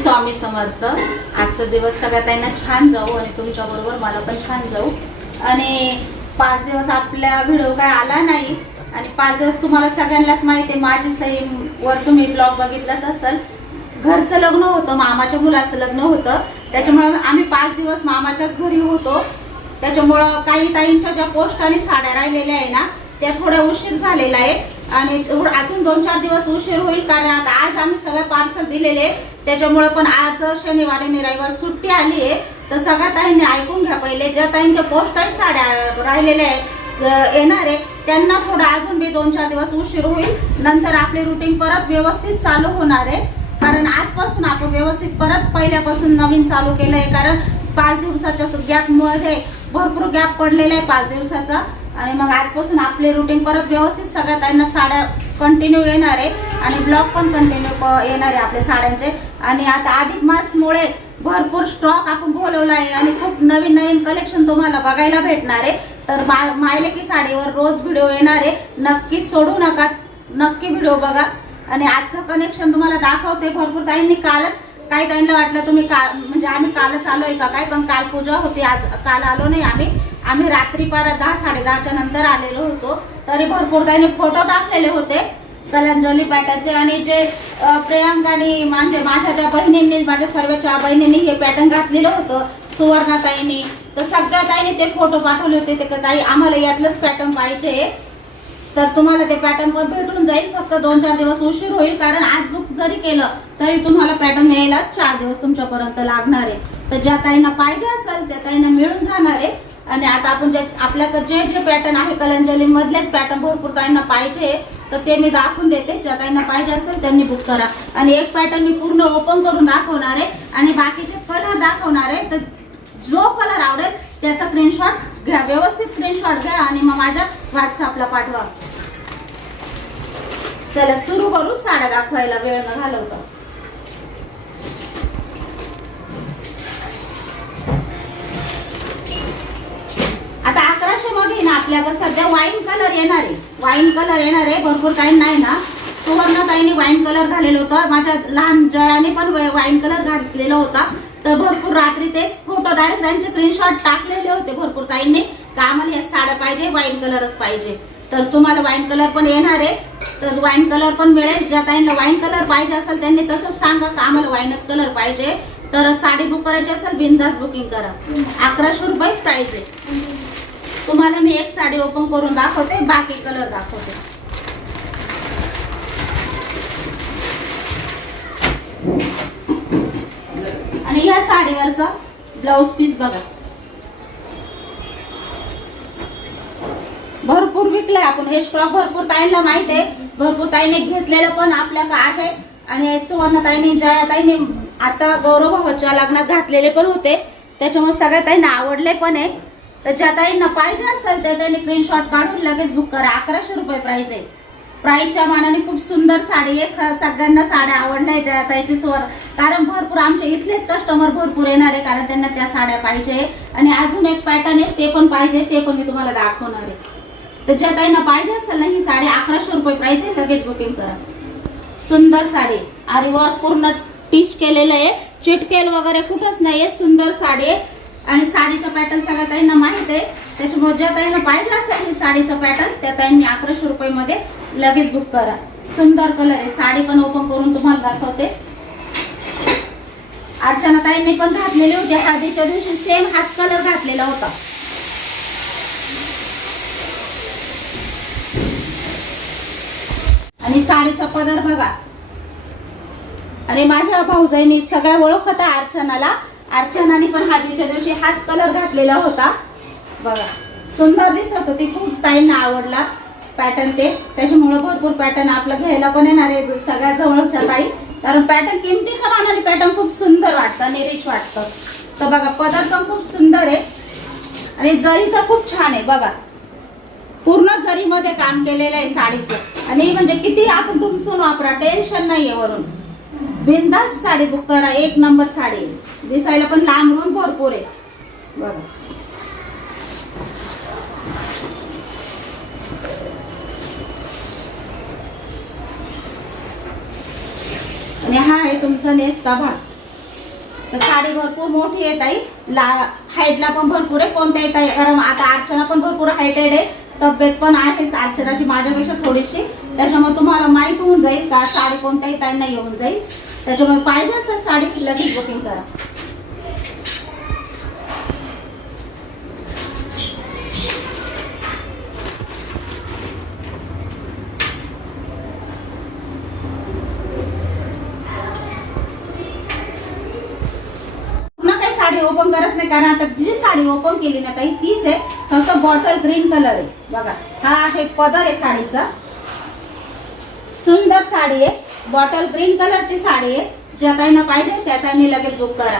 स्वामी समर्थ। आजचा दिवस सगळ्यांना छान जाऊ आणि तुमच्या बरोबर मला पण छान जाऊ। आणि 5 दिवस आपला व्हिडिओ काय आला नाही आणि 5 दिवस तुम्हाला सगळ्यांनाच माहिती आहे माझी सही वर तुम्ही ब्लॉग बघितलाच असेल। घरचं लग्न होतं, मामाच्या मुलाचं लग्न होतं, त्याच्यामुळे आम्ही 5 दिवस मामाच्याच घरी होतो। त्याच्यामुळे काही ताईंच्या ज्या पोस्ट आणि साड्या राहिलेल्या आहे ना त्या थोड्या उशीर झालेला आहे आणि अजून 2-4 दिवस उशीर होईल, कारण आता आज आम्ही सगळे पार्सल दिलेले, त्याच्यामुळे पण आज शनिवार आणि रविवार सुट्टी आली आहे। तर सगळ्या ताईंनी ऐकून घ्या, पहिले ज्या ताईंच्या पोस्ट आणि साड्या राहिलेल्या आहेत येणार आहे त्यांना थोडा अजून बी 2-4 दिवस उशीर होईल। नंतर आपले रुटीन परत व्यवस्थित चालू होणार आहे, कारण आजपासून आपण व्यवस्थित परत पहिल्यापासून नवीन चालू केलं आहे। कारण 5 दिवसाच्या गॅपमुळे भरपूर गॅप पडलेला आहे 5 दिवसाचा, आणि मग आजपासून आपले रुटीन परत व्यवस्थित सगळ्या ताईंना साड्या कंटिन्यू येणार आहे आणि ब्लॉग पण कंटिन्यू येणार आहे आपल्या साड्यांचे। आणि आता अधिक मासमुळे भरपूर स्टॉक आपण बोलवला आहे आणि खूप नवीन नवीन कलेक्शन तुम्हाला बघायला भेटणार आहे। तर मायलेकी साडीवर रोज व्हिडिओ येणार आहे, नक्की सोडू नका, नक्की व्हिडिओ बघा। आणि आजचं कनेक्शन तुम्हाला दाखवते। भरपूर ताईंनी कालच, काही ताईंना वाटलं तुम्ही म्हणजे आम्ही कालच आलोय का काय, पण काल पूजा होती, आज काल आलो नाही आम्ही रात्री 10-10:30च्या नंतर आलेलो होतो। तरी भरपूर ताईंनी फोटो टाकलेले होते कलंजली पॅटर्नचे, आणि जे प्रियांकानी म्हणजे माझ्या त्या बहिणींनी, माझ्या सर्वच्या बहिणींनी हे पॅटर्न घातलेलं होतं, सुवर्णा ताईंनी, तर सगळ्या ताईंनी ते फोटो पाठवले होते। ते ताई आम्हाला यातलंच पॅटर्न पाहिजे, तर तुम्हाला ते पॅटर्न पण भेटून जाईल। फक्त 2-4 दिवस उशीर होईल, कारण आज बुक जरी केलं तरी तुम्हाला पॅटर्न यायला 4 दिवस तुमच्यापर्यंत लागणार आहे। तर ज्या ताईंना पाहिजे असेल त्या ताईंना मिळून जाणार आहे। आणि आता आपण जे आपल्याकडे जे पॅटर्न आहे कलंजली मधलेच पॅटर्न भरपूर ताईंना पाहिजे, तर ते मी दाखवून देते। ज्या ताईंना पाहिजे असेल त्यांनी बुक करा। आणि एक पॅटर्न मी पूर्ण ओपन करून दाखवणार आहे आणि बाकीचे कलर दाखवणार आहे। तर जो कलर आवडेल त्याचा स्क्रीनशॉट घ्या, व्यवस्थित स्क्रीनशॉट घ्या आणि मग माझ्या व्हॉट्सअपला पाठवा। चला सुरू करू साड्या दाखवायला वेळ न घालवता। आता 1100 मध्ये ना आपल्याकडे सध्या वाईन कलर येणार आहे, भरपूर काही नाही ना। सुवर्ण ताईंनी वाईन कलर घालेलं होतं, माझ्या लहान जयाने पण वाईन कलर घातलेला होता। तर भरपूर रात्री तेच फोटो डायरेक्ट त्यांचे स्क्रीनशॉट टाकलेले होते भरपूर ताईंनी का आम्हाला या साड्या पाहिजे, वाईन कलरच पाहिजे। तर तुम्हाला वाईन कलर पण येणार आहे, तर वाईन कलर पण मिळेल। ज्या ताईंना वाईन कलर पाहिजे असेल त्यांनी तसंच सांगा का आम्हाला वाईनच कलर पाहिजे। तर साडी बुक करायची असेल बिनधास्त बुकिंग करा। 1100 रुपये प्राइस आहे। तुम्हाला मी एक साडी ओपन करून दाखवते, बाकी कलर दाखवते। आणि या साडीवरचा ब्लाउज पीस बघा, भरपूर विकलाय आपण हे स्टॉक, भरपूर ताईंना माहित आहे, भरपूर ताईने घेतलेलं पण आपल्याकडे आहे। आणि सुवर्ण ताईने, जया ताईने आता गौरव भावाच्या लग्नात घातलेले पण होते, त्याच्यामुळे सगळ्या ताईंना आवडले पण आहे। तर ज्या ताईंना पाहिजे असेल तर त्यांनी स्क्रीनशॉट काढून लगेच बुक करा। 1100 रुपये प्राइस आहे। प्राइसच्या मानाने खूप सुंदर साडी आहे, सगळ्यांना साड्या आवडल्या ज्या ताईची सुवर्ण, कारण भरपूर आमचे इथलेच कस्टमर भरपूर येणार आहे, कारण त्यांना त्या साड्या पाहिजे। आणि अजून एक पॅटर्न आहे ते पण पाहिजे, ते पण मी तुम्हाला दाखवणार आहे। तर ज्या ताईंना पाहिजे असेल ना ही साडी 1100 रुपये प्राइस आहे, लगेच बुकिंग करा। सुंदर साडी आणि वर पूर्ण टिच केलेलं आहे, चिटकेल वगैरे कुठंच नाहीये, सुंदर साडी आहे। आणि साडीचा पॅटर्न सगळ्या ताईंना माहित आहे, त्याच्यामुळे ज्या ताईंना पाहिजे असेल ही साडीचा पॅटर्न त्या ताईंनी 1100 रुपये मध्ये लगेच बुक करा। सुंदर कलर आहे, साडी पण ओपन करून तुम्हाला दाखवते। अर्चना ताईंनी पण घातलेली होती हळदीच्या दिवशी, सेम हाच कलर घातलेला होता। आणि साडीचा पदर बघा, आणि माझ्या भाऊजाईनी सगळ्या ओळखता अर्चनाला, अर्चनाने पण हळदीच्या दिवशी हाच कलर घातलेला होता बघा, सुंदर दिसत होती, खूप ताईंना आवडला पॅटर्न ते। त्याच्यामुळे भरपूर पॅटर्न आपलं घ्यायला पण येणार आहे सगळ्या जवळच्या ताई, कारण पॅटर्न किमतीच्या मानाने पॅटर्न खूप सुंदर वाटतं, निरीच वाटतं। तर बघा पदर पण खूप सुंदर आहे आणि जरी तर खूप छान आहे बघा, पूर्ण जरीमध्ये काम केलेलं आहे साडीचं। आणि म्हणजे किती आपण तुमसून वापरा, टेन्शन नाहीये वरून, बिनधास्त साडी बुक करा। 1 नंबर साडी, दिसायला पण लांबून भरपूर आहे बघा। आणि हा आहे तुमचा नेसता भाग, तर साडी भरपूर मोठी आहे ताई, हाईटला पण भरपूर आहे. कोणत्या ताई, कारण आता अर्चना पण भरपूर हाईटेड आहे, तब्येत पण आहेच अर्चनाची माझ्यापेक्षा थोडीशी, त्याच्यामुळे तुम्हाला माहीत होऊन जाईल का साडी कोणत्याही ताईंना येऊन जाईल. त्याच्यामुळे पाहिजे असेल साडी लगेच बुकिंग करा. साडी ओपन करत नाही, कारण आता जी साडी ओपन केली ना ताई तीच आहे, फक्त बॉटल ग्रीन कलर आहे बघा. हा आहे पदर आहे साडीचा, सुंदर साडी आहे, बॉटल ग्रीन कलरची साडी आहे. ज्या ताईंना पाहिजे त्या ताईंनी लगेच बुक करा.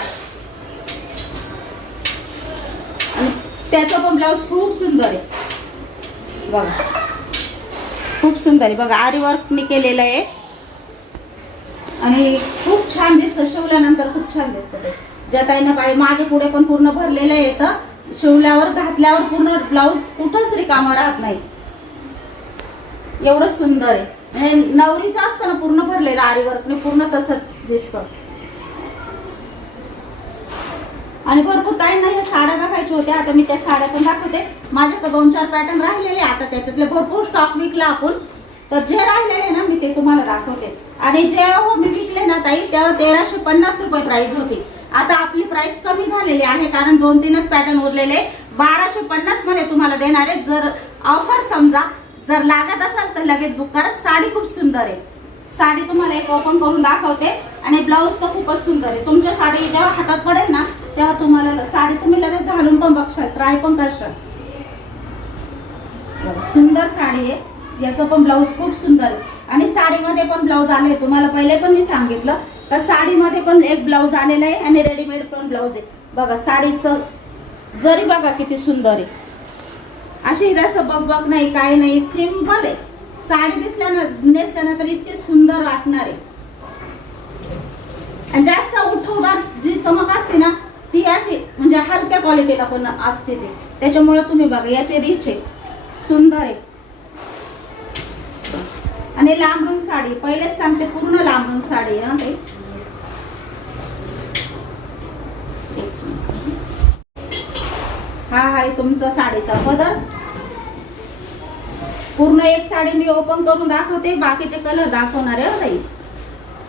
आणि त्याचं पण ब्लाऊज खूप सुंदर आहे बघा, खूप सुंदर आहे बघा, आरी वर्कने केलेलं आहे आणि खूप छान दिसतं, शिवल्यानंतर खूप छान दिसतं ते. ज्या ताईंना पाहिजे, मागे पुढे पण पूर्ण भरलेलं येतं, शिवल्यावर घातल्यावर पूर्ण ब्लाऊज कुठंच रिकामा राहत नाही, एवढं सुंदर आहे. नवरीचं असतं ना पूर्ण भरलेलं आरी वर्कने, पूर्ण तसं दिसतं. आणि भरपूर ताईंना ह्या साड्या बघायच्या होत्या, आता मी त्या साड्या पण दाखवते. माझ्याकडे 2-4 पॅटर्न राहिलेले, आता त्याच्यातले भरपूर स्टॉक विकला आपण, तर जे राहिलेले ना मी ते तुम्हाला दाखवते. आणि जेव्हा मी विकले ना ताई तेव्हा 1350 रुपये प्राइस होती. आता आपली प्राइस कमी झालेली आहे, कारण 2-3च पॅटर्न उरलेले, 1250 मध्ये तुम्हाला देणार आहे. जर ऑफर समजा जर लागत असेल तर लगेच बुक करा. साडी खूप सुंदर आहे, साडी तुम्हाला एक ओपन करून दाखवते. आणि ब्लाऊज तर खूपच सुंदर आहे. तुमच्या साडी जेव्हा हातात पडेल ना तेव्हा तुम्हाला साडी तुम्ही लगेच घालून पण बघशाल, ट्राय पण करशाल. सुंदर साडी आहे, याचं पण ब्लाऊज खूप सुंदर आहे. आणि साडीमध्ये पण ब्लाऊज आले, तुम्हाला पहिले पण मी सांगितलं का साडीमध्ये पण एक ब्लाऊज आलेला आहे आणि रेडीमेड पण ब्लाऊज आहे बघा. साडीचं जरी बघा किती सुंदर आहे, अशी जास्त बघ नाही, काही नाही, सिंपल आहे. साडी नेसल्यानंतर इतकी सुंदर वाटणार आहे. आणि जास्त उठवदार जी चमक असते ना ती अशी म्हणजे हलक्या क्वालिटीला पण असते ते, त्याच्यामुळे तुम्ही बघा याची रीच आहे, सुंदर आहे. आणि लांबरून साडी, पहिलेच सांगते पूर्ण लांबरून साडी आहे ते. हा आहे तुमचा साडीचा पदर. पूर्ण एक साडी मी ओपन करून दाखवते, बाकीचे कलर दाखवणार आहे ताई.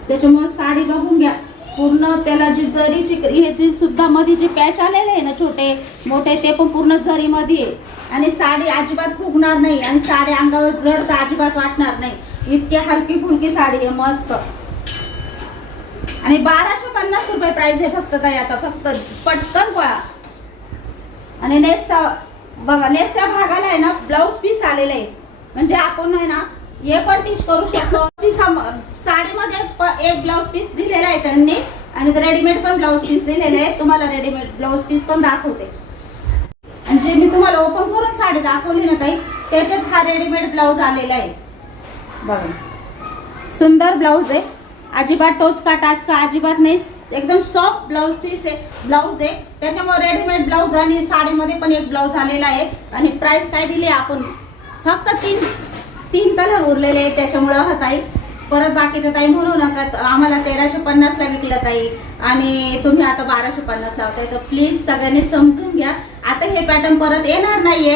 त्याच्यामुळे साडी बघून घ्या पूर्ण. त्याला जी जरीची ह्याची सुद्धा मध्ये जे पॅच आलेले आहे ना छोटे मोठे, ते पण पूर्ण जरीमध्ये आहे. आणि साडी अजिबात फुगणार नाही आणि साडी अंगावर जड तर अजिबात वाटणार नाही, इतकी हलकी फुलकी साडी आहे, मस्त. आणि 1250 रुपये प्राइस आहे फक्त ताई. आता फक्त पटकन पळा. आणि नेसता बघा, नेसत्या भागाला आहे ना ब्लाऊज पीस आलेले आहे, म्हणजे आपण आहे ना हे पण टीच करू शकतो. साडीमध्ये एक ब्लाऊज पीस दिलेला आहे त्यांनी, आणि रेडीमेड पण ब्लाऊज पीस दिलेले आहे. तुम्हाला रेडीमेड ब्लाऊज पीस पण दाखवते. आणि जे मी तुम्हाला ओपन करून साडी दाखवली ना ताई त्याच्यात हा रेडीमेड ब्लाऊज आलेला आहे बघा. सुंदर ब्लाऊज आहे, अजिबात टोचका टाचका अजिबात नाही, एकदम सॉफ्ट ब्लाऊज पीस आहे, ब्लाऊज आहे. त्याच्यामुळे रेडीमेड ब्लाऊज आणि साडीमध्ये पण एक ब्लाऊज आलेला आहे. आणि प्राइस काय दिली आपण, फक्त तीन कलर उरलेले आहेत, त्याच्यामुळे हा ताई. परत बाकीच्या ताई म्हणू नका आम्हाला 1350ला विकलं ताई आणि तुम्ही आता 1250 लावताय. तर प्लीज सगळ्यांनी समजून घ्या, आता हे पॅटर्न परत येणार नाहीये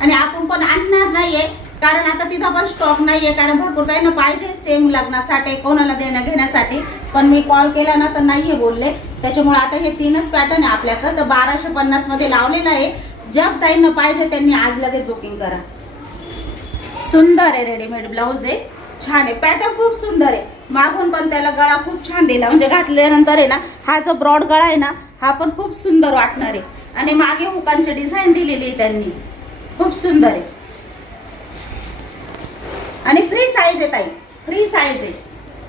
आणि आपण पण आणणार नाहीये, कारण आता तिथं पण स्टॉक नाहीये. कारण भरपूर ताईंना पाहिजे सेम लग्नासाठी, कोणाला देण्या घेण्यासाठी, पण मी कॉल केला ना तर नाहीये बोलले. त्याच्यामुळे आता हे 3च पॅटर्न आहे आपल्याकडे, तर 1250 मध्ये लावलेलं आहे. ज्या ताईंना पाहिजे त्यांनी आज लगेच बुकिंग करा. सुंदर आहे, रेडीमेड ब्लाऊज आहे, छान आहे, पॅटर्न खूप सुंदर आहे. मागून पण त्याला गळा खूप छान दिला, म्हणजे घातल्यानंतर आहे ना हा जो ब्रॉड गळा आहे ना हा पण खूप सुंदर वाटणार आहे. आणि मागे हुकांची डिझाईन दिलेली आहे त्यांनी, खूप सुंदर आहे. आणि फ्री साईज आहे ताई, फ्री साईज आहे.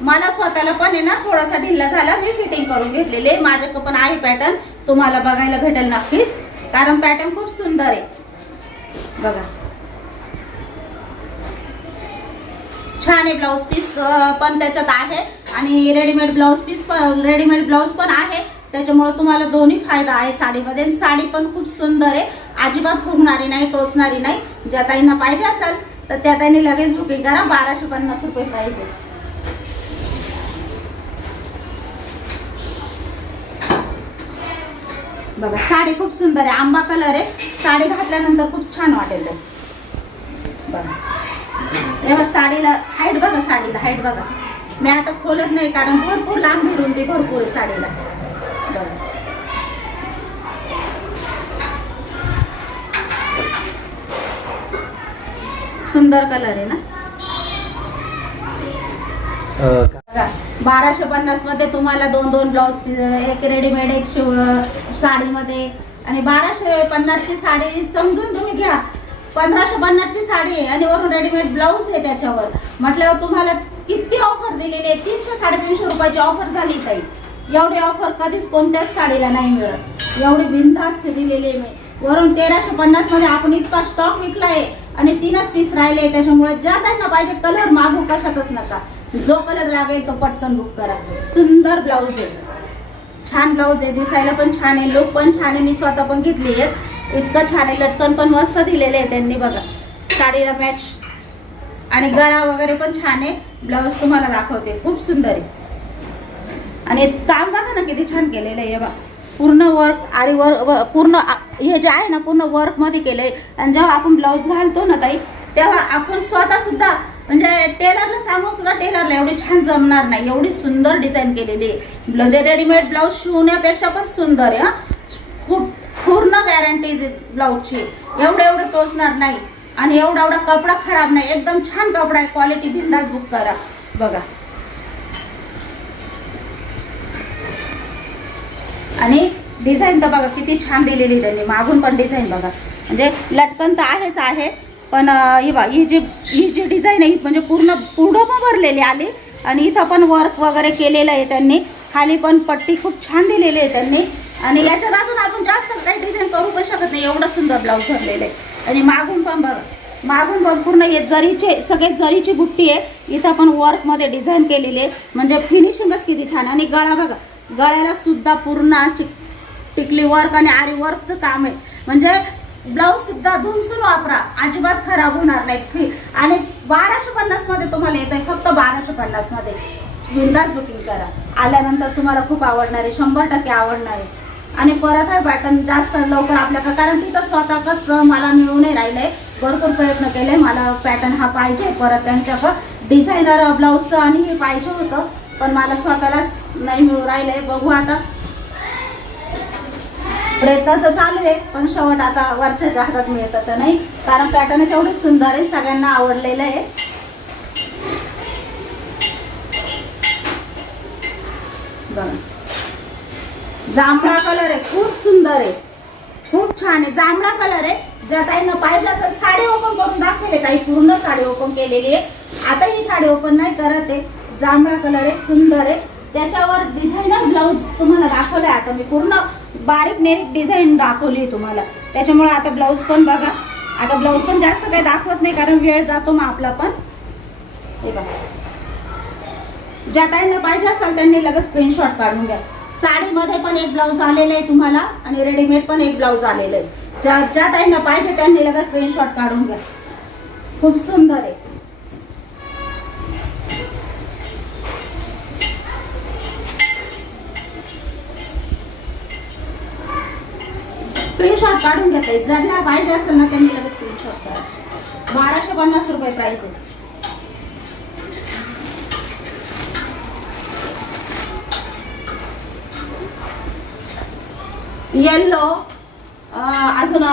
मला स्वतःला पण आहे ना थोडासा ढिल्ला झाला, मी फिटिंग करून घेतलेले. माझ्याकडे पण आहे पॅटर्न, तुम्हाला बघायला भेटेल नक्कीच, कारण पॅटर्न खूप सुंदर आहे बघा. छान आहे, ब्लाऊज पीस पण त्याच्यात आहे आणि रेडीमेड ब्लाऊज पण आहे. त्याच्यामुळे तुम्हाला दोन्ही फायदा आहे साडीमध्ये. साडी पण खूप सुंदर आहे, अजिबात फुगणारी नाही, टोचणारी नाही. ज्या ताईंना पाहिजे असेल तर त्या ताईंनी लगेच बुकिंग करा. 1250 रुपये प्राइस आहे. बघा साडी खूप सुंदर आहे, आंबा कलर आहे. साडी घातल्यानंतर खूप छान वाटेल ते. बघा तेव्हा साडीला हाईट बघा, साडीला हाईट बघा. मी आता खोलत नाही कारण भरपूर लांब भिरून ती भरपूर आहे साडीला. बघा सुंदर कलर आहे ना. 1250 मध्ये तुम्हाला 2 ब्लाउज, एक रेडीमेड, एक साडीमध्ये. आणि 1250 ची साडी समजून तुम्ही घ्या, 1550 ची साडी आहे आणि वरून रेडीमेड ब्लाऊज आहे त्याच्यावर म्हटल्यावर तुम्हाला किती ऑफर दिलेली आहे. 300-350 रुपयाची ऑफर झाली ताई. एवढी ऑफर कधीच कोणत्याच साडीला नाही मिळत. एवढी बिनधास्त दिलेली आहे मी. वरून 1350 मध्ये आपण इतका स्टॉक विकला आहे आणि 3च पीस राहिले. त्याच्यामुळे ज्या त्यांना पाहिजे कलर मागू कशातच नका. जो कलर लागेल तो पटकन बुक करा. सुंदर ब्लाऊज आहे, छान ब्लाऊज आहे, दिसायला पण छान आहे, लुक पण छान आहे. मी स्वतः पण घेतली आहे, इतकं छान आहे. लटकन पण मस्त दिलेले आहे त्यांनी बघा, साडीला मॅच. आणि गळा वगैरे पण छान आहे. ब्लाऊज तुम्हाला दाखवते, खूप सुंदर आहे. आणि काम बघा ना किती छान केलेलं आहे. बघा पूर्ण वर्क, आरी वर्क, पूर्ण हे जे आहे ना पूर्ण वर्क मध्ये केलंय. आणि जेव्हा आपण ब्लाऊज घालतो ना ताई, तेव्हा आपण स्वतः सुद्धा म्हणजे टेलरला सांगून सुद्धा टेलरला एवढी छान जमणार नाही. एवढी सुंदर डिझाईन केलेली आहे. म्हणजे रेडीमेड ब्लाऊज शिवण्यापेक्षा पण सुंदर आहे. हा खूप पूर्ण गॅरंटी ब्लाऊजची. एवढे टोचणार नाही आणि एवढा कपडा खराब नाही. एकदम छान कपडा आहे, क्वालिटी. बिंदास बुक करा. बघा आणि डिझाईन तर बघा किती छान दिलेली त्यांनी. मागून पण डिझाईन बघा, म्हणजे लटकन तर आहेच आहे, पण ही जी डिझाईन आहे म्हणजे पूर्ण पुढं पण भरलेली आली. आणि इथं पण वर्क वगैरे केलेलं आहे त्यांनी. खाली पण पट्टी खूप छान दिलेली आहे त्यांनी. आणि याच्यात अजून आपण जास्त काही डिझाईन करू पण शकत नाही, एवढं सुंदर ब्लाऊज भरलेलं आहे. आणि मागून पण बघा, मागून पण पूर्ण हे जरीचे, सगळे जरीची बुट्टी आहे. इथं पण वर्कमध्ये डिझाईन केलेली आहे, म्हणजे फिनिशिंगच किती छान. आणि गळा बघा, गळ्याला सुद्धा पूर्ण टिकली वर्क आणि आरी वर्कचं काम आहे. म्हणजे ब्लाऊज सुद्धा धुमसून वापरा, अजिबात खराब होणार नाही. आणि 1250 मध्ये तुम्हाला येत आहे, फक्त 1250 मध्ये. बिंदास बुकिंग करा. आल्यानंतर तुम्हाला खूप आवडणार आहे, 100% आवडणार आहे. आणि परत आहे पॅटर्न जास्त लवकर आपल्याकडे, कारण तिथं स्वतःच मला मिळू नाही राहिलंय. भरपूर प्रयत्न केले, मला पॅटर्न हा पाहिजे परत त्यांच्याकडं डिझायनर ब्लाऊजचं आणि हे पाहिजे होतं, पण मला स्वतःलाच नाही मिळू राहिलंय. बघू आता, प्रयत्नाचं चालू आहे, पण शेवट आता वरच्याच्या हातात मिळतं तर नाही, कारण पॅटर्न एवढे सुंदर आहे, सगळ्यांना आवडलेलं आहे. बघा जांभळा कलर आहे, खूप सुंदर आहे, खूप छान आहे. जांभळा कलर आहे. ज्या ताईंना पाहिजे असेल, साडी ओपन करून दाखवले, काही पूर्ण साडी ओपन केलेली आहे. आता ही साडी ओपन नाही करत आहे. जांभळा कलर आहे, सुंदर आहे. त्याच्यावर डिझायनर ब्लाऊज तुम्हाला दाखवले. आता मी पूर्ण बारीक नेरीक डिझाईन दाखवली तुम्हाला, त्याच्यामुळे आता ब्लाऊज पण बघा. आता ब्लाऊज पण जास्त काही दाखवत नाही, कारण वेळ जातो मग आपला पण. हे बघा, ज्या ताईंना पाहिजे असेल त्यांनी लगेच स्क्रीनशॉट काढून घ्या. साडीमध्ये पण एक ब्लाऊज आलेलं आहे तुम्हाला आणि रेडीमेड पण एक ब्लाऊज आलेलं आहे. ज्या ताईंना पाहिजे त्यांनी लगेच स्क्रीनशॉट काढून घ्या. खूप सुंदर आहे. स्क्रीनशॉट काढून घेता येईल. ज्यांना पाहिजे असेल ना त्यांनी लगेच स्क्रीनशॉट करा. 1250 रुपये प्राइस आहे. येल्लो, अजून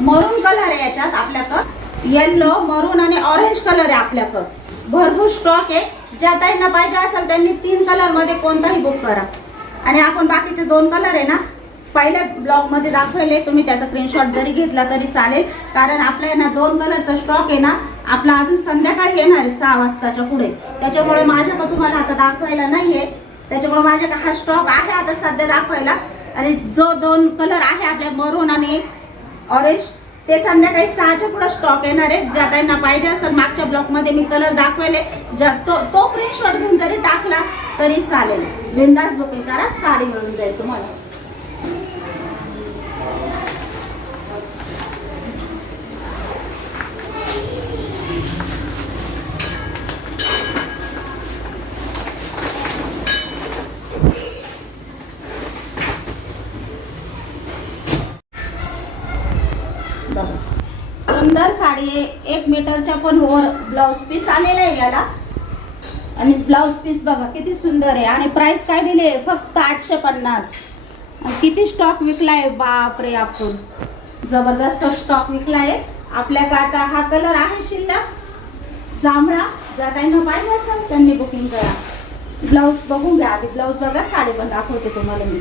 मरून कलर आहे याच्यात आपल्याकडं. येल्लो, मरून आणि ऑरेंज कलर आहे आपल्याकडं. भरपूर स्टॉक आहे. ज्या ताईंना पाहिजे असेल त्यांनी 3 कलर मध्ये कोणताही बुक करा. आणि आपण बाकीचे 2 कलर आहे ना पहिल्या ब्लॉग मध्ये दाखवले, तुम्ही त्याचा स्क्रीनशॉट जरी घेतला तरी चालेल, कारण आपल्या ना 2 कलरचा स्टॉक आहे ना आपला अजून संध्याकाळी येणार आहे 6 वाजताच्या पुढे. त्याच्यामुळे माझ्याकडे तुम्हाला आता दाखवायला नाहीये, त्याच्यामुळे माझ्याकडे हा स्टॉक आहे आता सध्या दाखवायला. आणि जो 2 कलर आहे आपल्या मरून आणि ऑरेंज, ते संध्याकाळी 6च्या पुढे स्टॉक येणार आहे. ज्या ताईंना पाहिजे असेल, मागच्या ब्लॉक मध्ये मी कलर दाखवले, तो स्क्रीनशॉट घेऊन जरी टाकला तरी चालेल. बिंदास बुकिंग करा, साडी मिळून जाईल तुम्हाला. साडी आहे. 1 मीटरच्या पण वर ब्लाऊज पीस आलेला आहे याला. आणि ब्लाऊज पीस बघा किती सुंदर आहे. आणि प्राइस काय दिली आहे फक्त 850. किती स्टॉक विकलाय बापरे. आपण जबरदस्त स्टॉक विकलाय आपल्याकडे. आता हा कलर आहे शिल्लक जांभळा. ज्या ताईंना पाहिजे असेल त्यांनी बुकिंग करा. ब्लाऊज बघून घ्या आधी. ब्लाऊज बघा, साडी पण दाखवते तुम्हाला मी.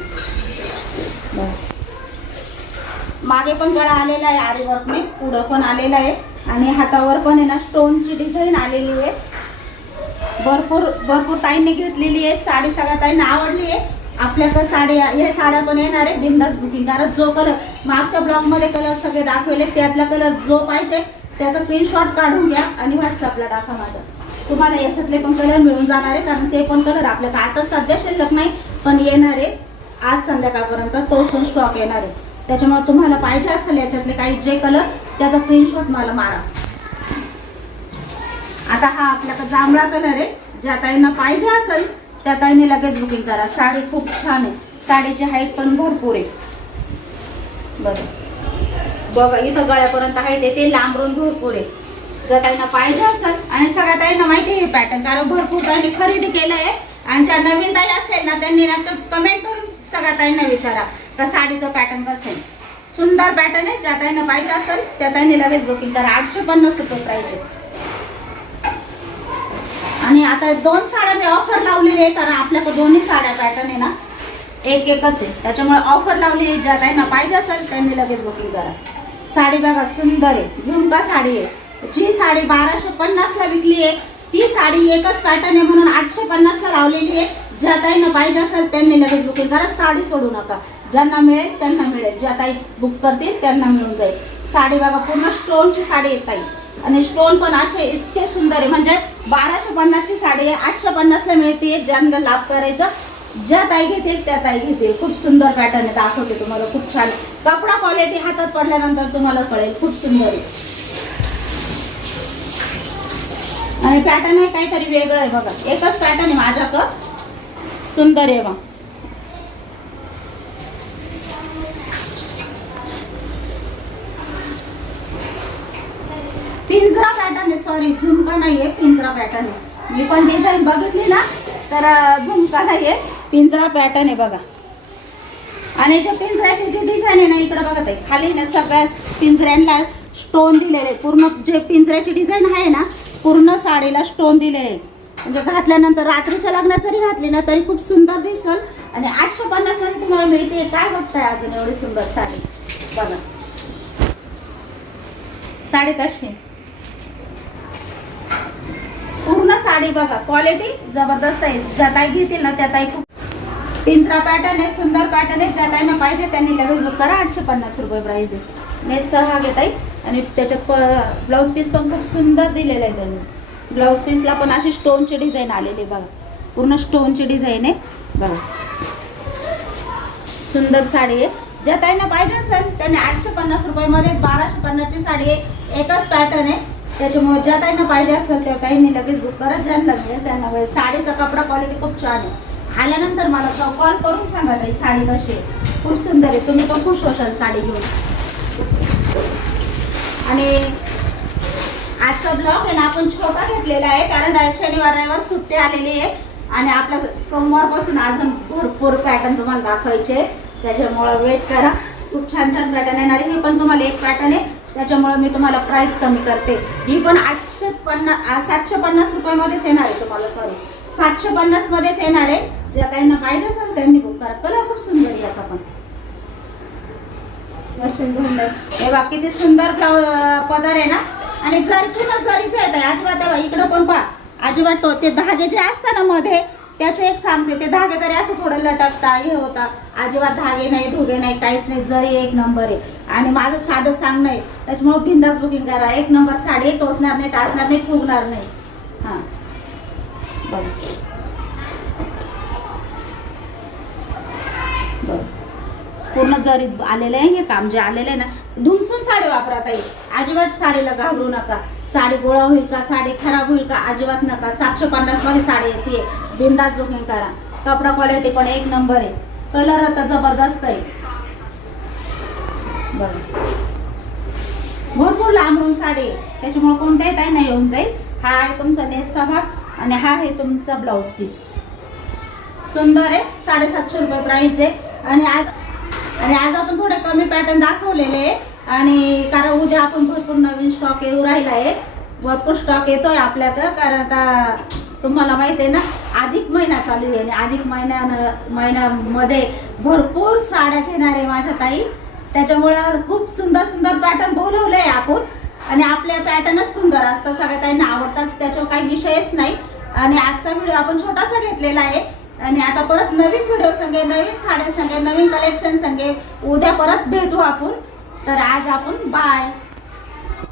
मागे पण गळा आलेला आहे आरी वर्कने, पुढं पण आलेला आहे. आणि हातावर पण आहे ना स्टोनची डिझाईन आलेली आहे. भरपूर ताईंनी घेतलेली आहे साडी. सगळ्या ताईंना आवडली आहे. आपल्याकडे साड्या हे साड्या पण येणार आहे. बिंदास बुकिंग करा. जो कलर मागच्या ब्लॉगमध्ये कलर सगळे दाखवले त्यातला कलर जो पाहिजे त्याचा स्क्रीनशॉट काढून घ्या आणि व्हॉट्सअपला टाका माझ्या. तुम्हाला याच्यातले पण कलर मिळून जाणार आहे, कारण ते पण कलर आपल्याकडे आता सध्या शिल्लक नाही पण येणार आहे. आज संध्याकाळपर्यंत तो पण स्टॉक येणार आहे. त्याच्यामुळे तुम्हाला पाहिजे असेल याच्यातले काही जे कलर त्याचा स्क्रीनशॉट मला मारा. आता हा आपल्याकडे जांभळा कलर आहे. ज्या ताईंना पाहिजे असेल त्या ताईने लगेच बुकिंग करा. साडी खूप छान आहे. साडीची हाईट पण भरपूर आहे. बघा इथं गळ्यापर्यंत हाईट आहे, ते लांबरून भरपूर आहे. ज्या ताईंना पाहिजे असेल आणि सगळ्या ताईंना माहिती आहे पॅटर्न, कारण भरपूर ताईंनी खरेदी केलं आहे. आणि ज्या नवीन ताई असेल ना त्यांनी ना कमेंट करून सगळ्या ताईंना विचारा का साडीचं पॅटर्न कसं आहे. सुंदर पॅटर्न आहे. ज्या ताईंना पाहिजे असेल त्या ताईंनी लगेच बुकिंग करा. 850 रुपये प्राइस आहे. आणि आता 2 साड्या मी ऑफर लावलेली आहे, कारण आपल्याकडे दोन्ही साड्या पॅटर्न आहे ना एकच आहे. त्याच्यामुळे ऑफर लावली आहे. ज्या ताईंना पाहिजे असेल त्यांनी लगेच बुकिंग करा. साडी बघा सुंदर आहे. झुमका साडी आहे. जी साडी 1250ला विकली आहे ती साडी एकच पॅटर्न आहे म्हणून 850ला लावलेली आहे. ज्या ताईंना पाहिजे असेल त्यांनी लगेच बुकिंग करा. साडी सोडू नका. ज्यांना मिळेल त्यांना मिळेल. ज्या ताई बुक करतील त्यांना मिळून जाईल. साडी बघा पूर्ण स्टोनची साडी येत आहे. आणि स्टोन पण असे इतके सुंदर आहे. म्हणजे 1250ची साडी आहे 850ला मिळते. ज्यांना लाभ करायचं ज्या ताई घेतील त्या ताई घेतील. खूप सुंदर पॅटर्न आहे. दाखवते तुम्हाला. खूप छान कपडा क्वालिटी हातात पडल्यानंतर तुम्हाला कळेल. खूप सुंदर आहे. आणि पॅटर्न आहे काहीतरी वेगळं आहे बघा. एकच पॅटर्न आहे माझ्याकडं. सुंदर आहे बघा. पिंजरा पॅटर्न आहे. सॉरी झुमका नाहीये, पिंजरा पॅटर्न आहे. मी पण डिझाईन बघितली ना तर झुमका नाहीये, पिंजरा पॅटर्न आहे बघा. आणि जे पिंजऱ्याची जी डिझाईन आहे ना इकडे बघत आहे खाली ना सगळ्या पिंजऱ्यांना स्टोन दिलेले. पूर्ण जे पिंजऱ्याची डिझाईन आहे ना पूर्ण साडीला स्टोन दिलेले. म्हणजे घातल्यानंतर रात्रीच्या लग्नात जरी घातली ना तरी खूप सुंदर दिसेल. आणि 850 मध्ये तुम्हाला मिळते. काय बघताय अजून एवढी सुंदर साडी बघा. साडी कशी पूर्ण साडी बघा. क्वालिटी जबरदस्त आहे. ज्या ताई घेतील ना त्या ताई खूप. पिंजरा पॅटर्न आहे. सुंदर पॅटर्न आहे. ज्या ताईंना पाहिजे त्यांनी लगेच बुक करा. 850 रुपये प्राइस आहे. नेक्स्ट हा घेत आहे. आणि त्याच्यात ब्लाऊज पीस पण खूप सुंदर दिलेला आहे त्यांनी. ब्लाऊज पीसला पण अशी स्टोनची डिझाईन आलेली बघा. पूर्ण स्टोनची डिझाईन आहे बघा. सुंदर साडी आहे. ज्या ताईंना पाहिजे असेल त्यांनी 850 रुपयामध्ये 1250ची साडी आहे. एकच पॅटर्न आहे. त्याच्यामुळे ज्या ताईंना पाहिजे असेल त्या ताईंनी लगेच बुक करा. ज्यांना मिळेल त्यांना मिळेल. साडीचा कपडा क्वालिटी खूप छान आहे. आल्यानंतर मला कॉल करून सांगा ताई साडी कशी आहे. खूप सुंदर आहे. तुम्ही पण खुश होशाल साडी घेऊन. आणि आजचा ब्लॉग आहे ना आपण छोटा घेतलेला आहे, कारण शनिवार रविवार सुट्टी आलेली आहे. आणि आपल्या सोमवारपासून अजून भरपूर पॅटर्न तुम्हाला दाखवायचे. त्याच्यामुळे वेट करा. खूप छान छान पॅटर्न येणार आहे. हे पण तुम्हाला एक पॅटर्न आहे त्याच्यामुळे मी तुम्हाला प्राइस कमी करते. ही पण 750 रुपयामध्येच येणार आहे तुम्हाला. सॉरी 750 मध्येच येणार आहे. ज्या ताईंना पाहिजे असेल त्यांनी बुक करा. कलर खूप सुंदर आहे याचा पण. हे बघा किती सुंदर पदर आहे ना. आणि जरी पूर्ण जरीच येत आहे. अजिबात इकडं पण पहा. अजिबात ते धागे जे असतात ना मध्ये त्याचे एक सांगते. ते धागे तरी असं थोडं लटकता हे होता. अजिबात धागे नाही धुगे नाही काहीच नाही. जरी एक नंबर आहे. आणि माझं साधं सांगणं आहे त्याच्यामुळे बिंदास बुकिंग करा. एक नंबर साडी. टोचणार नाही टाचणार नाही फुगणार नाही. हां बघा बरं पूर्ण जरीत आलेलं आहे. हे काम जे आलेलं आहे ना धुमसून साडी वापरता येईल. अजिबात साडीला घाबरू नका. साडी गोळा होईल का साडी खराब होईल का अजिबात नका. 750 मध्ये साडी येते. बिंदास बुकिंग करा. कपडा क्वालिटी पण एक नंबर आहे. कलर आता जबरदस्त आहे बघा. भरपूर लांबून साडी आहे, त्याच्यामुळे कोणत्याही ताईंना येऊन जाईल. हा आहे तुमचा नेसता भाग आणि हा आहे तुमचा ब्लाऊज पीस. सुंदर आहे, 750 रुपये प्राइस आहे. आणि आज आपण थोडे कमी पॅटर्न दाखवलेले आहे आणि कारण उद्या आपण भरपूर नवीन स्टॉक येऊ राहिला आहे. भरपूर स्टॉक येतोय आपल्याकडं, कारण आता तुम्हाला माहिती आहे ना अधिक महिना चालू आहे आणि अधिक महिन्यामध्ये भरपूर साड्या घेणार आहे माझ्या ताई. त्याच्यामुळं खूप सुंदर सुंदर पॅटर्न बोलवले आहे आपण आणि आपल्या पॅटर्नच सुंदर असतात, सगळ्या ताईंना आवडतात, त्याच्यावर काही विषयच नाही. आणि आजचा व्हिडिओ आपण छोटासा घेतलेला आहे आणि आता परत नवीन व्हिडिओ संगे, नवीन साड्या संगे, नवीन कलेक्शन संगे उद्या परत भेटू आपण. तर आज आपण बाय.